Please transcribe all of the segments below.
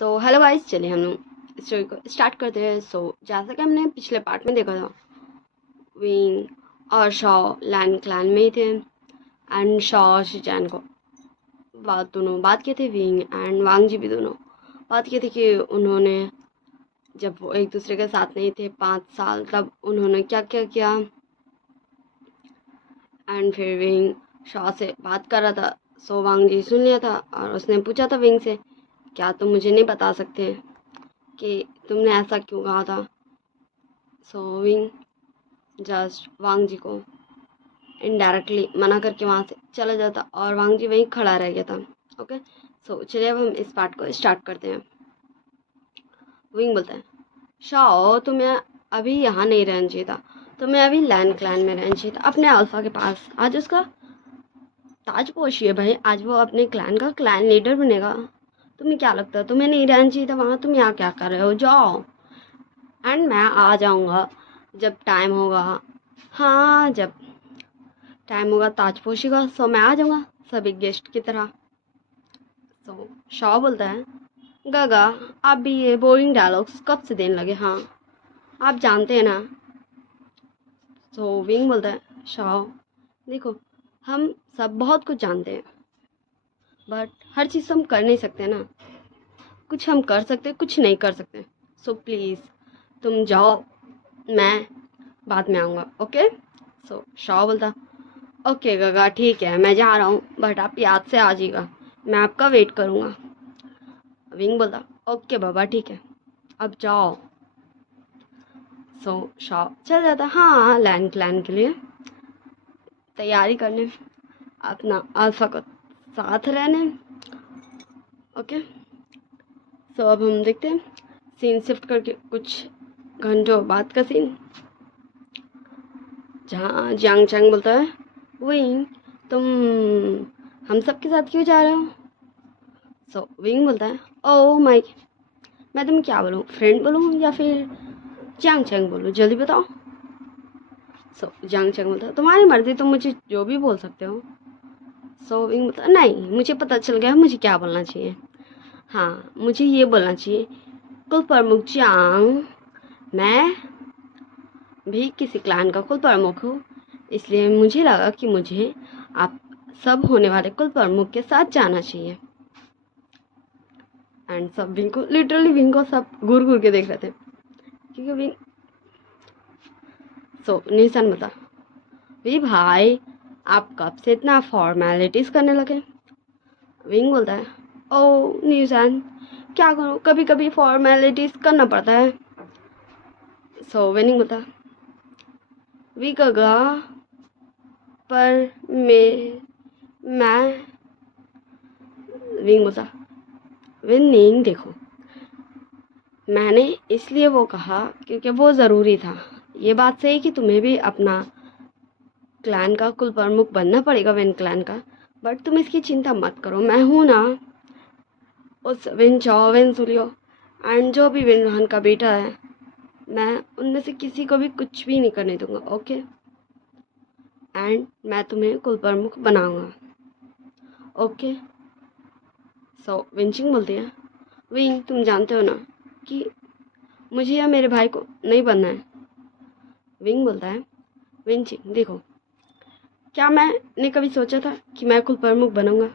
So hello guys, चलिए हम लोग स्टोरी को स्टार्ट करते हैं। जैसा कि हमने पिछले पार्ट में देखा था, विंग और शॉ लैन क्लैन में ही थे। एंड शॉ और शिचैन को दोनों बात किए थे। विंग एंड वांग जी भी दोनों बात किए थे कि उन्होंने जब वो एक दूसरे के साथ नहीं थे 5 साल, तब उन्होंने क्या क्या किया। एंड फिर विंग शॉ से बात कर रहा था। वांग जी सुन लिया था और उसने पूछा था विंग से, क्या तुम मुझे नहीं बता सकते कि तुमने ऐसा क्यों कहा था। विंग जस्ट वांग जी को इनडायरेक्टली मना करके वहाँ से चला जाता और वांग जी वहीं खड़ा रह गया था। ओके, चलिए अब हम इस पार्ट को स्टार्ट करते हैं। विंग बोलता है, शाओ तुम्हें अभी यहाँ नहीं रहना चाहिए था, तुम्हें अभी लैंड क्लैन में रहना चाहिए था, अपने अल्फा के पास। आज उसका ताजपोशी है भाई, आज वो अपने क्लैन का क्लैन लीडर बनेगा। तुम्हें क्या लगता है तुम्हें नहीं रहना चाहिए था वहाँ? तुम यहाँ क्या कर रहे हो? जाओ। एंड मैं आ जाऊँगा जब टाइम होगा। हाँ, जब टाइम होगा ताजपोशी का, मैं आ जाऊँगा सभी गेस्ट की तरह। शॉ बोलता है, गगा आप भी ये बोरिंग डायलॉग्स कब से देने लगे? हाँ, आप जानते हैं ना। विंग बोलता है, शॉ देखो, हम सब बहुत कुछ जानते हैं, बट हर चीज़ हम कर नहीं सकते ना। कुछ हम कर सकते, कुछ नहीं कर सकते। प्लीज़ तुम जाओ, मैं बाद में आऊँगा। ओके। शॉ बोलता, ओके गगा ठीक है, मैं जा रहा हूँ, बट आप याद से आ जाइएगा, मैं आपका वेट करूँगा। विंग बोलता, ओके बाबा ठीक है, अब जाओ। शॉ चल जाता, हाँ, लैंड क्लैन के लिए तैयारी करने, अपना अल्फा को साथ रहने। ओके, अब हम देखते हैं सीन शिफ्ट करके कुछ घंटों बाद का सीन, जहाँ जियांग चैंग बोलता है, विंग तुम हम सब के साथ क्यों जा रहे हो? विंग बोलता है, ओ माय, मैं तुम्हें क्या बोलूँ, फ्रेंड बोलूँ या फिर जियांग चैंग बोलूँ, जल्दी बताओ। जियांग चैंग बोलता है, तुम्हारी मर्जी, तुम मुझे जो भी बोल सकते हो। विंग बोलता है, नहीं, मुझे पता चल गया मुझे क्या बोलना चाहिए। हाँ, मुझे ये बोलना चाहिए, कुल प्रमुख जियांग, मैं भी किसी क्लैन का कुल प्रमुख हूँ, इसलिए मुझे लगा कि मुझे आप सब होने वाले कुल प्रमुख के साथ जाना चाहिए। एंड सब विंग को, लिटरली विंग को सब घूर घूर के देख रहे थे, क्योंकि विंग निशान बता, वी भाई आप कब से इतना फॉर्मेलिटीज करने लगे? विंग बोलता है, ओ निशान क्या करूँ, कभी कभी फॉर्मेलिटीज करना पड़ता है। विनिंग बोलता, वी गगा पर मैं विंग बोलता, विनिंग देखो, मैंने इसलिए वो कहा क्योंकि वो ज़रूरी था। ये बात सही कि तुम्हें भी अपना क्लैन का कुल प्रमुख बनना पड़ेगा, विन क्लैन का, बट तुम इसकी चिंता मत करो, मैं हूँ ना। उस विन चॉ, विन सुलियो एंड जो भी विन रोहन का बेटा है, मैं उनमें से किसी को भी कुछ भी नहीं करने दूंगा। ओके, एंड मैं तुम्हें कुल प्रमुख बनाऊंगा। ओके। विंचिंग बोलती है, विंग तुम जानते हो ना कि मुझे या मेरे भाई को नहीं बनना है। विंग बोलता है, विंचिंग देखो, क्या मैंने कभी सोचा था कि मैं कुल प्रमुख बनूंगा?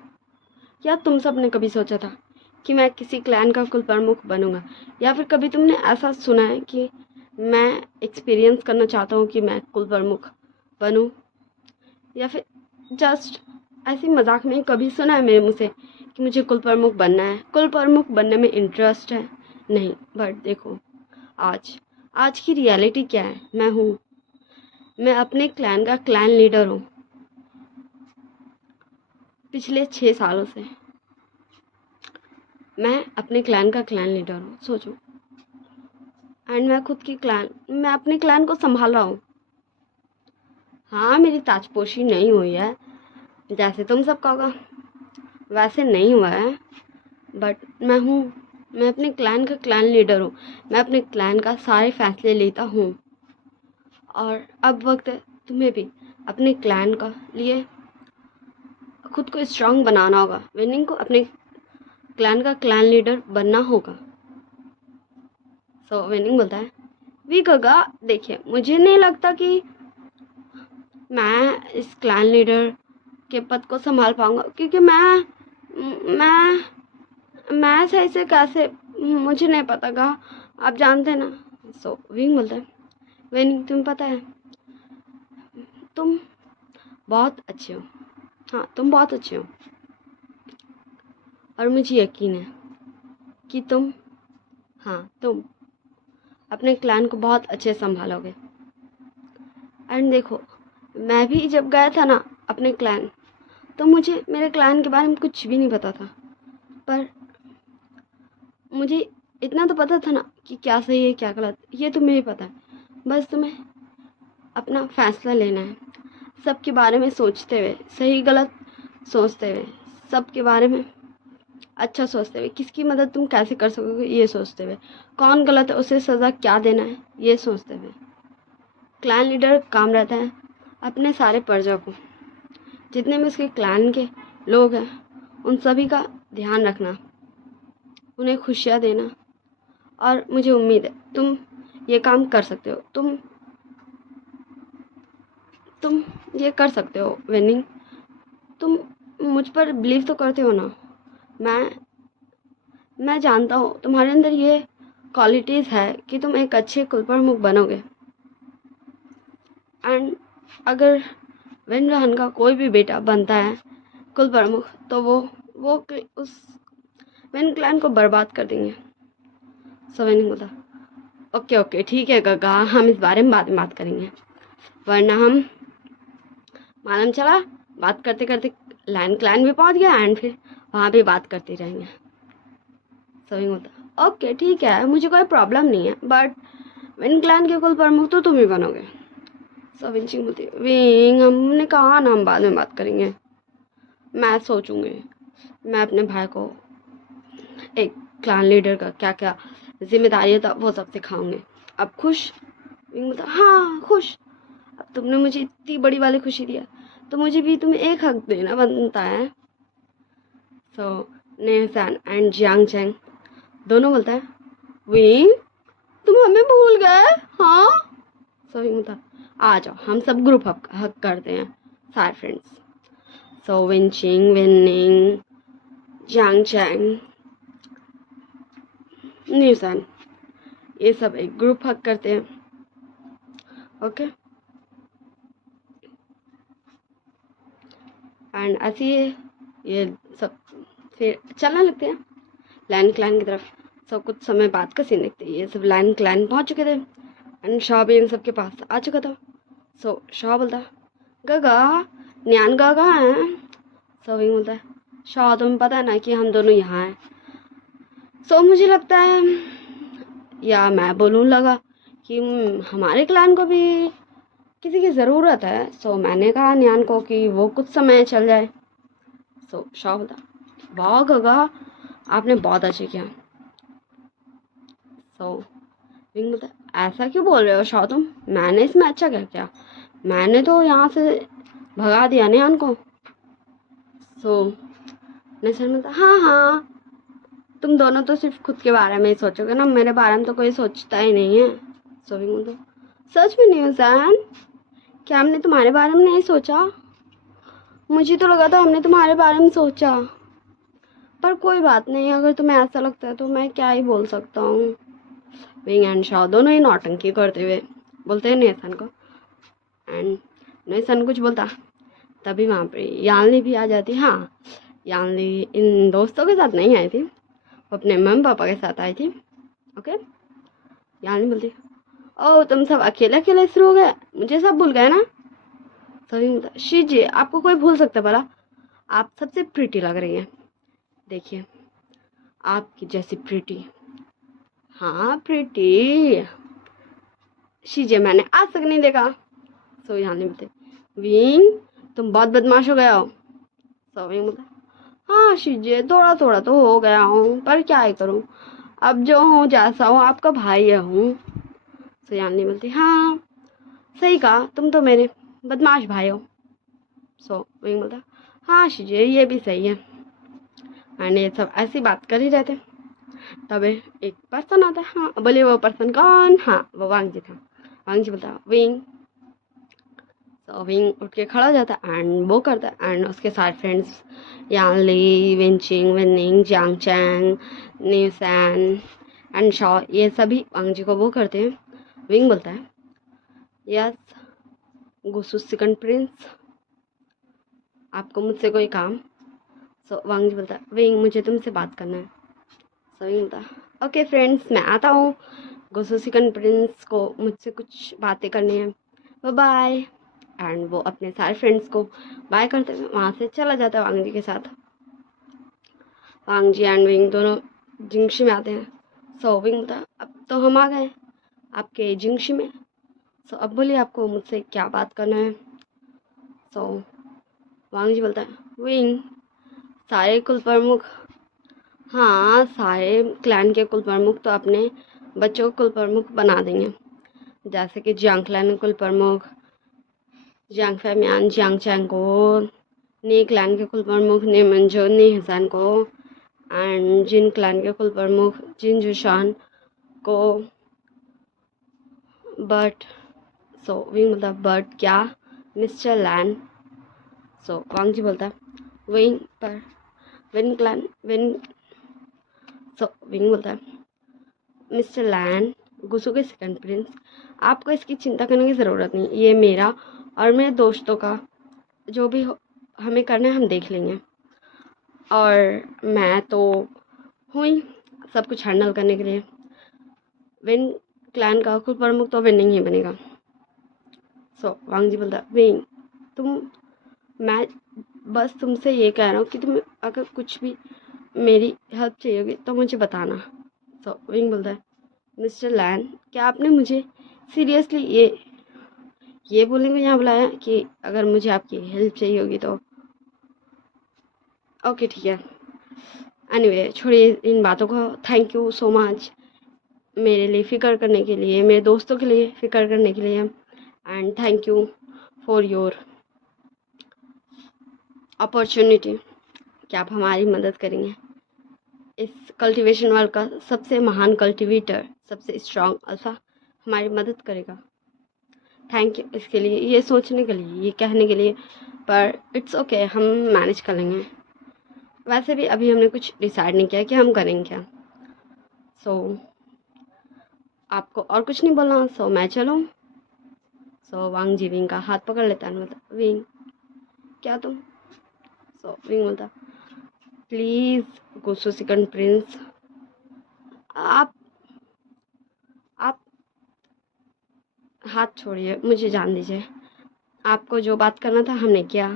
या तुम सब ने कभी सोचा था कि मैं किसी क्लैन का कुल प्रमुख बनूंगा? या फिर कभी तुमने ऐसा सुना है कि मैं एक्सपीरियंस करना चाहता हूँ कि मैं कुल प्रमुख बनूं? या फिर जस्ट ऐसे मजाक में कभी सुना है मेरे मुँह से कि मुझे कुल प्रमुख बनना है, कुल प्रमुख बनने में इंटरेस्ट है? नहीं, बट देखो, आज आज की रियलिटी क्या है, मैं अपने क्लैन का क्लैन लीडर हूँ पिछले 6 सालों से। मैं अपने क्लैन का क्लैन लीडर हूँ, सोचो। एंड मैं अपने क्लैन को संभाल रहा हूँ। हाँ, मेरी ताजपोशी नहीं हुई है जैसे तुम सब कहोगा, वैसे नहीं हुआ है, बट मैं अपने क्लैन का क्लैन लीडर हूँ, मैं अपने क्लैन का सारे फैसले लेता हूँ। और अब वक्त है तुम्हें भी अपने क्लैन का लिए खुद को स्ट्रांग बनाना होगा। विनिंग को अपने क्लैन का क्लैन लीडर बनना होगा। सो विनिंग बोलता है वी गगा, देखिए मुझे नहीं लगता कि मैं इस क्लैन लीडर के पद को संभाल पाऊंगा, क्योंकि मैं सही से कैसे, मुझे नहीं पता गा, आप जानते हैं ना। सो विंग बोलता है विनिंग तुम्हें पता है तुम बहुत अच्छे हो, हाँ तुम बहुत अच्छे हो, और मुझे यकीन है कि तुम अपने क्लैन को बहुत अच्छे से संभालोगे। एंड देखो, मैं भी जब गया था ना अपने क्लैन, तो मुझे मेरे क्लैन के बारे में कुछ भी नहीं पता था, पर मुझे इतना तो पता था ना कि क्या सही है क्या गलत, ये तुम्हें भी पता है। बस तुम्हें अपना फैसला लेना है, सबके बारे में सोचते हुए, सही गलत सोचते हुए, सबके बारे में अच्छा सोचते हुए, किसकी मदद तुम कैसे कर सकोगे ये सोचते हुए, कौन गलत है उसे सज़ा क्या देना है ये सोचते हुए। क्लैन लीडर काम रहता है अपने सारे प्रजा को, जितने भी उसके क्लैन के लोग हैं, उन सभी का ध्यान रखना, उन्हें खुशियाँ देना। और मुझे उम्मीद है तुम ये काम कर सकते हो, तुम ये कर सकते हो विनिंग। तुम मुझ पर बिलीव तो करते हो ना। मैं जानता हूँ तुम्हारे अंदर ये क्वालिटीज़ है कि तुम एक अच्छे कुल प्रमुख बनोगे। एंड अगर विन रहन का कोई भी बेटा बनता है कुल प्रमुख, तो वो उस विन क्लैन को बर्बाद कर देंगे। सो विनिंग बोला ओके ठीक है गगा, हम इस बारे में बाद में बात करेंगे, वरना हम मालूम चला बात करते करते लैंड क्लैन भी पहुंच गया, एंड फिर वहाँ भी बात करते रहेंगे। सविंग होता ओके ठीक है, मुझे कोई प्रॉब्लम नहीं है, बट विन क्लैन के कुल प्रमुख तो तुम ही बनोगे। सविंग सिंह बोलती विंग, हमने कहा ना हम बाद में बात करेंगे, मैं सोचूंगी, मैं अपने भाई को एक क्लैन लीडर का क्या क्या जिम्मेदारी था वो सब सिखाऊंगी। अब खुश? विंग बोलता हाँ खुश, अब तुमने मुझे इतनी बड़ी वाली खुशी दिया, तो मुझे भी तुम्हें एक हक देना बनता है। सो नेसान एंड जियांग चैंग दोनों बोलता है विंग तुम हमें भूल गए, हाँ। सो विंग बोलता आ जाओ हम सब ग्रुप हक करते हैं सारे फ्रेंड्स। सो विंचिंग, विनिंग, जियांग चैंग, न्यूसान, ये सब एक ग्रुप हक करते हैं। ओके, एंड ऐसे ये सब फिर चलने लगते हैं लैंड क्लैन की तरफ। सब कुछ समय बाद का सीन देखते हैं, ये सब लैंड क्लैन पहुंच चुके थे, एंड शाह भी इन सब के पास आ चुका था। सो शाह बोलता गगा, न्यान गगा है। सो विंग बोलता है शाह तुम्हें पता है ना कि हम दोनों यहाँ हैं। सो मुझे लगता है, या मैं बोलूँ लगा कि हमारे क्लैन को भी किसी की ज़रूरत है। सो मैंने कहा न्यान को कि वो कुछ समय चल जाए। सो शाह बोलता वाह गगा, आपने बहुत अच्छे किया। सो विंग बोलता ऐसा क्यों बोल रहे हो शाह तुम, मैंने इसमें अच्छा क्या किया, मैंने तो यहाँ से भगा दिया न्यान को। सो नेसन बोलता हाँ तुम दोनों तो सिर्फ खुद के बारे में ही सोचोगे ना, मेरे बारे में तो कोई सोचता ही नहीं है। सो विंग बोलता सच में नहीं हुसैन, क्या हमने तुम्हारे बारे में नहीं सोचा, मुझे तो लगा था हमने तुम्हारे बारे में सोचा, पर कोई बात नहीं, अगर तुम्हें ऐसा लगता है तो मैं क्या ही बोल सकता हूँ। विंग एंड शाह दोनों ही नौटंकी करते हुए बोलते हैं नेसन को, एंड नेसन कुछ बोलता, तभी वहाँ पे यालनी भी आ जाती। हाँ, यालनी इन दोस्तों के साथ नहीं आई थी, वो अपने मम्मी पापा के साथ आई थी। ओके, यालनी बोलती ओह तुम सब अकेले अकेले शुरू हो गए, मुझे सब भूल गए ना। सभी बोलता शीजिए आपको कोई भूल सकता भला, आप सबसे प्रिटी लग रही हैं, देखिए आपकी जैसी प्रिटी, हाँ प्रिटी शीजिए मैंने आज तक नहीं देखा। सो यहाँ नहीं बोलते विंग तुम बहुत बदमाश हो गया हो। सो विंग बोलता हाँ शीजिए थोड़ा थोड़ा तो हो गया हूँ, पर क्या ही करूँ, अब जो हूँ जैसा हूँ आपका भाई हूँ। सो यहाँ नहीं बोलती हाँ सही कहा, तुम तो मेरे बदमाश भाई हो। सो विंग बोलता हाँ शीजिए ये भी सही है, एंड ये सब ऐसी बात कर ही रहे थे। तभी एक पर्सन आता है। हाँ, बोलिए वो पर्सन कौन? हाँ, वो वांग जी था। वांग जी बोलता विंग। तो विंग उठ के खड़ा हो जाता है एंड वो करता है एंड उसके सारे friends Yan Li, Winching, Winning, Jiang Chang, न्यूसैन एंड शॉ, ये सभी वांग जी को वो करते हैं। विंग बोलता है यस गुसु सेकंड प्रिंस, आपको मुझसे कोई काम? सो वांग जी बोलता है विंग मुझे तुमसे बात करना है। सो विंग बोलता है ओके फ्रेंड्स मैं आता हूँ, गुसु सेकंड प्रिंस को मुझसे कुछ बातें करनी है, बाय बाय। एंड वो अपने सारे फ्रेंड्स को बाय करते हुए वहाँ से चला जाता है वांग जी के साथ। वांग जी एंड विंग दोनों जिंगशी में आते हैं। सो विंग बोलता है अब तो हम आ गए आपके जिंगशी में, सो अब बोलिए आपको मुझसे क्या बात करना है। सो वांग जी बोलता है विंग सारे कुल प्रमुख, हाँ सारे क्लैन के कुल प्रमुख तो अपने बच्चों को कुल प्रमुख बना देंगे, जैसे कि जियांग क्लैन कुल प्रमुख जियांग फैमियान जियांग चैंग को, नी क्लैन के कुल प्रमुख नी मंजो नी हसन को, एंड जिन क्लैन के कुल प्रमुख जिन जुशान को। बट सो विंग बोलता बट क्या मिस्टर लैन। सो वांग जी बोलता है विंग पर विन क्लैन विन। सो विंग बोलता है मिस्टर लैन गुसु के सेकंड प्रिंस, आपको इसकी चिंता करने की ज़रूरत नहीं, ये मेरा और मेरे दोस्तों का जो भी हमें करना है हम देख लेंगे, और मैं तो हूँ ही सब कुछ हैंडल करने के लिए। विन क्लैन का खुद प्रमुख तो विनिंग ही बनेगा। सो वांग जी बोलता विंग तुम, मैं बस तुमसे ये कह रहा हूँ कि तुम्हें अगर कुछ भी मेरी हेल्प चाहिए होगी तो मुझे बताना। सो विंग बोलता है मिस्टर लैन क्या आपने मुझे सीरियसली ये बोलने को यहाँ बुलाया कि अगर मुझे आपकी हेल्प चाहिए होगी तो? ओके ठीक है, एनीवे छोड़िए इन बातों को। थैंक यू सो मच मेरे लिए फ़िक्र करने के लिए, मेरे दोस्तों के लिए फ़िक्र करने के लिए, and thank you for your opportunity कि आप हमारी मदद करेंगे। इस कल्टीवेशन वर्ल्ड का सबसे महान कल्टीवेटर, सबसे स्ट्रॉन्ग अल्फा हमारी मदद करेगा। थैंक यू इसके लिए, ये सोचने के लिए, ये कहने के लिए, पर इट्स ओके हम मैनेज कर लेंगे। वैसे भी अभी हमने कुछ डिसाइड नहीं किया कि हम करेंगे क्या। सो आपको और कुछ नहीं बोलना, सो मैं चलूँ? सो वांग जी विंग का हाथ पकड़ लेता है, बोलता विंग क्या तुम? सो विंग बोलता प्लीज़ गुस्सो सेकंड प्रिंस आप हाथ छोड़िए, मुझे जान दीजिए। आपको जो बात करना था हमने किया,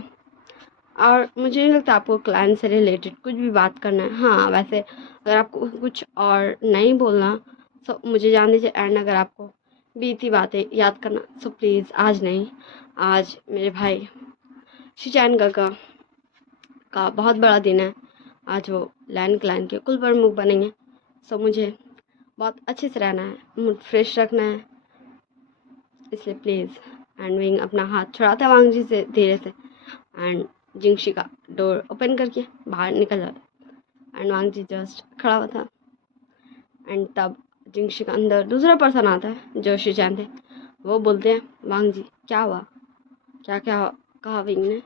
और मुझे नहीं लगता आपको क्लाइंट से रिलेटेड कुछ भी बात करना है। हाँ वैसे अगर आपको कुछ और नहीं बोलना तो मुझे जान दीजिए, एंड अगर आपको बीती बातें याद करना तो प्लीज़ आज नहीं, आज मेरे भाई शिचैन का बहुत बड़ा दिन है। आज वो लैंड क्लाइंट के कुल प्रमुख बनेंगे, सो मुझे बहुत अच्छे से रहना है, मूड फ्रेश रखना है, इसलिए प्लीज़। एंड विंग अपना हाथ छुड़ाता है वांग जी से धीरे से, एंड जिंगशी का डोर ओपन करके बाहर निकल जाता है। एंड वांग जी जस्ट खड़ा हुआ था, एंड तब जिंगशी का अंदर दूसरा पर्सन आता है जो शिजान थे। वो बोलते हैं वांग जी क्या हुआ, क्या क्या कहा विंग ने?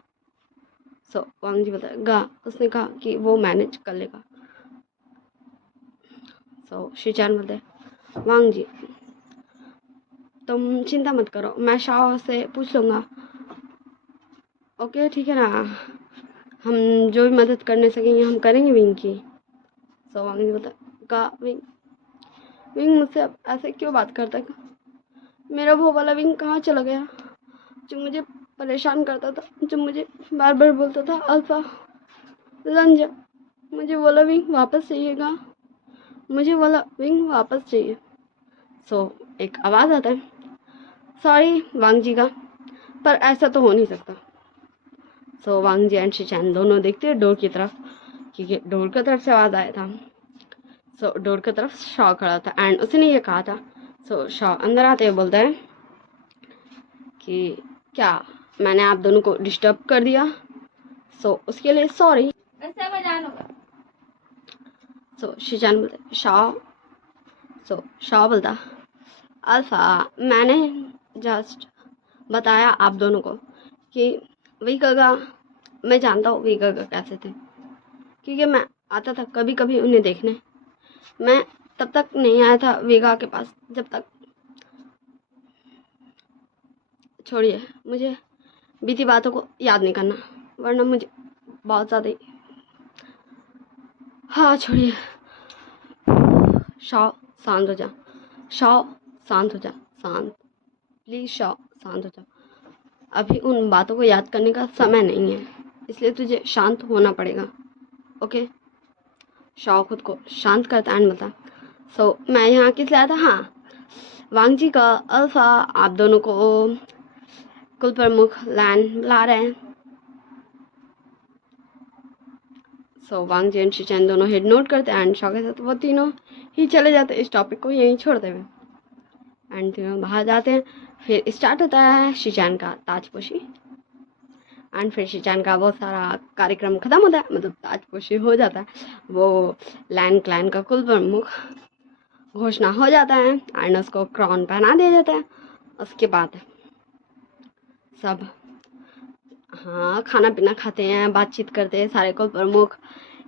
सो वांग जी बोलता है गा उसने कहा कि वो मैनेज कर लेगा। सो शिजान बोलते हैं वांग जी तुम चिंता मत करो, मैं शाह से पूछ लूँगा। ओके ठीक है ना, हम जो भी मदद करने सकेंगे हम करेंगे विंग की। सो वांग जी बोलता का विंग विंग मुझसे अब ऐसे क्यों बात करता है? मेरा वो वाला विंग कहाँ चला गया जो मुझे परेशान करता था, जो मुझे बार बार बोलता था अल्फा लंजा? मुझे वाला विंग वापस चाहिएगा, मुझे वाला विंग वापस चाहिए। सो एक आवाज़ आता है सॉरी वांग जी का, पर ऐसा तो हो नहीं सकता। सो वांग जी एंड शिचैन दोनों देखते हैं डोर की तरफ, क्योंकि डोर की तरफ से आवाज़ आया था। सो डोर की तरफ शॉ खड़ा था एंड उसने ये कहा था। सो शॉ अंदर आते हुए बोलता है कि क्या मैंने आप दोनों को डिस्टर्ब कर दिया? सो उसके लिए सॉरी। वैसे मैं जानूंगा शिजान बोलते शाओ। शाओ बोलता अल्फा, मैंने जस्ट बताया आप दोनों को कि वीगगा, मैं जानता हूँ वीगगा कैसे थे, क्योंकि मैं आता था कभी कभी उन्हें देखने। मैं तब तक नहीं आया था वीगा के पास जब तक, छोड़िए, मुझे बीती बातों को याद नहीं करना, वरना मुझे बहुत ज़्यादा ही, हाँ छोड़िए। शाओ शांत हो जा, शाओ शांत हो जा, शांत, प्लीज़ शाओ शांत हो जा। अभी उन बातों को याद करने का समय नहीं है, इसलिए तुझे शांत होना पड़ेगा, ओके। शाओ खुद को शांत करता एंड बोलता मैं यहाँ किस लाया था, हाँ वांग जी का अल्फा आप दोनों को कुल प्रमुख लैन बुला रहे हैं। वांग जी एंड शिचैन दोनों हेड नोट करते हैं एंड शॉ के साथ वो तीनों ही चले जाते हैं, इस टॉपिक को यहीं छोड़ते हुए एंड तीनों बाहर जाते हैं। फिर स्टार्ट होता है शिचैन का ताजपोशी एंड फिर शिचैन का बहुत सारा कार्यक्रम खत्म होता है, मतलब ताजपोशी हो जाता है, वो लैन क्लैन का कुल प्रमुख घोषणा हो जाता है एंड उसको क्राउन पहना दिया जाता है। उसके बाद सब हाँ खाना पीना खाते हैं, बातचीत करते हैं, सारे कुल प्रमुख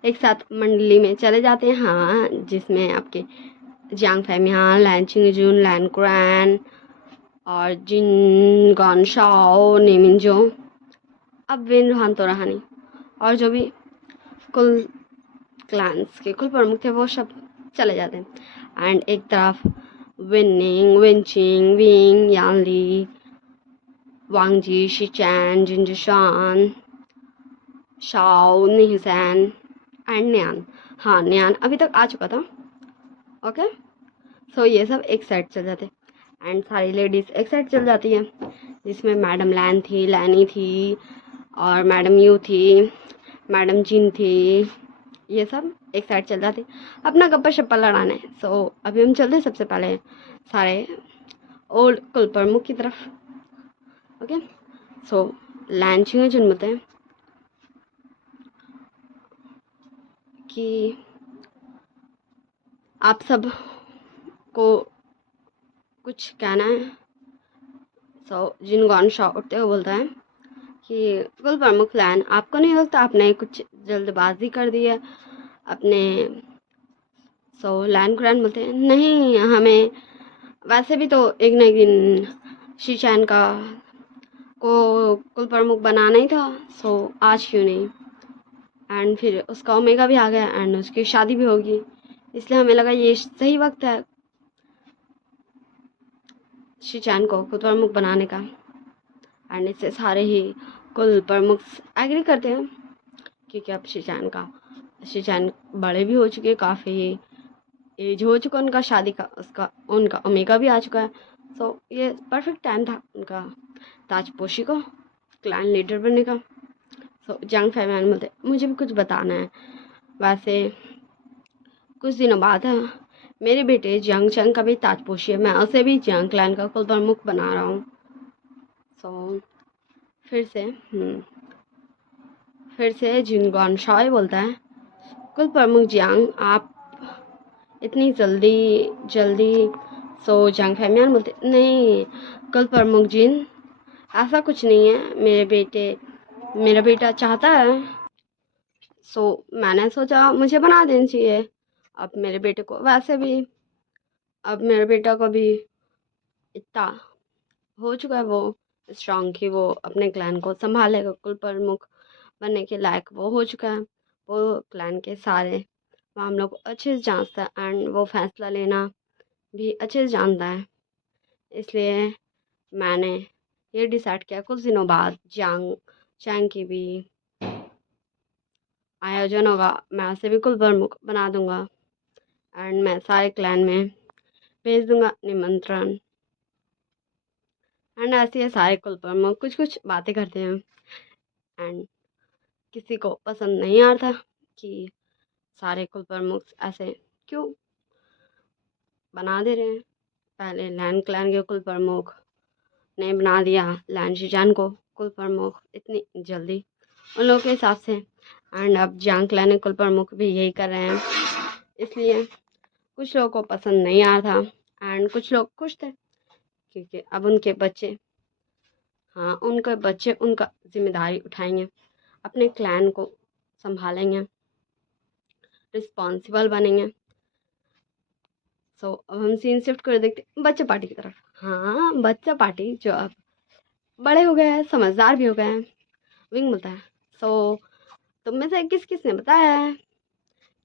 एक साथ मंडली में चले जाते हैं, हाँ जिसमें आपके जियांग फैमियान, लैन चिंगजुन, लैन कुरैन और जिन गॉन शाओ, नेमिंजो, अब विन रुहान तो रहा नहीं, और जो भी कुल क्लैंस के कुल प्रमुख थे वो सब चले जाते हैं एंड एक तरफ विनिंग, विंचिंग, विंग, यांगली, वांगजी, शिचैन, जिंजुशान, शाओ, निहसैन एंड न्यान। हाँ न्यान अभी तक आ चुका था, ओके। ये सब एक साइड चल जाते एंड सारी लेडीज़ एक साइड चल जाती हैं, जिसमें मैडम लैन थी, लैनी थी, और मैडम यू थी, मैडम जिन थी, ये सब एक साइड चल जाती अपना गप्पा शप्पा लड़ाने। अभी हम चलते सबसे पहले सारे ओल्ड कुल प्रमुख की तरफ, ओके। लैन चिंगजुन बोलते हैं कि आप सब को कुछ कहना है। जिनगॉन शॉ उठते हुए बोलता है कि कुल प्रमुख लैन, आपको नहीं लगता आपने कुछ जल्दबाजी कर दी है अपने। लैन कुरैन बोलते हैं नहीं, हमें वैसे भी तो एक न एक दिन शिचैन का को कुल प्रमुख बनाना ही था, आज क्यों नहीं। एंड फिर उसका ओमेगा भी आ गया एंड उसकी शादी भी होगी, इसलिए हमें लगा ये सही वक्त है शिचैन को कुल प्रमुख बनाने का। एंड इससे सारे ही कुल प्रमुख एग्री करते हैं, क्योंकि अब शिचैन बड़े भी हो चुके, काफ़ी एज हो चुका उनका शादी का, उनका ओमेगा भी आ चुका है। ये परफेक्ट टाइम था उनका ताजपोशी को क्लैन लीडर बनने का। जियांग फैमियान बोलते मुझे भी कुछ बताना है, वैसे कुछ दिनों बाद मेरे बेटे जियांग चंग का भी ताजपोशी है, मैं उसे भी जियांग क्लैन का कुल प्रमुख बना रहा हूँ। फिर से जिनगॉन शॉय बोलता है कुल प्रमुख जियांग, आप इतनी जल्दी जियांग फैमियान बोलते नहीं कुल प्रमुख जिन, ऐसा कुछ नहीं है, मेरा बेटा चाहता है, मैंने सोचा मुझे बना देना चाहिए। अब मेरे बेटे को वैसे भी, अब मेरे बेटा को भी इतना हो चुका है वो स्ट्रांग कि वो अपने क्लैन को संभालेगा, कुल प्रमुख बनने के लायक वो हो चुका है, वो क्लैन के सारे मामलों को अच्छे से जानता है एंड वो फैसला लेना भी अच्छे से जानता है। इसलिए मैंने ये डिसाइड किया कुछ दिनों बाद जियांग चैंग की भी आयोजन होगा, मैं उसे भी कुल प्रमुख बना दूंगा एंड मैं सारे क्लैन में भेज दूंगा निमंत्रण। एंड ऐसे ही सारे कुल प्रमुख कुछ कुछ बातें करते हैं एंड किसी को पसंद नहीं आता कि सारे कुल प्रमुख ऐसे क्यों बना दे रहे हैं। पहले लैन क्लैन के कुल प्रमुख ने बना दिया लैन शिजान को कुल प्रमुख इतनी जल्दी उन लोगों के हिसाब से, एंड अब जियांग क्लैन के कुल प्रमुख भी यही कर रहे हैं, इसलिए कुछ लोगों को पसंद नहीं आ रहा था एंड कुछ लोग खुश थे क्योंकि अब उनके बच्चे, हाँ उनके बच्चे उनका जिम्मेदारी उठाएंगे, अपने क्लैन को संभालेंगे, रिस्पॉन्सिबल बनेंगे। सो अब हम सीन शिफ्ट कर देखते हैं बच्चा पार्टी की तरफ। हाँ बच्चा पार्टी जो अब बड़े हो गए हैं, समझदार भी हो गए हैं। विंग बोलता है, सो तुम में से किस किस ने बताया है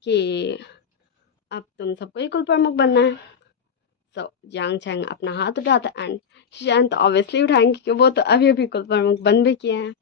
कि अब तुम सबको ही कुल प्रमुख बनना है। सो जियांग चैंग अपना हाथ उठाता एंड शियान तो ऑब्वियसली उठाएंगे क्योंकि वो तो अभी अभी कुल प्रमुख बन भी किए हैं।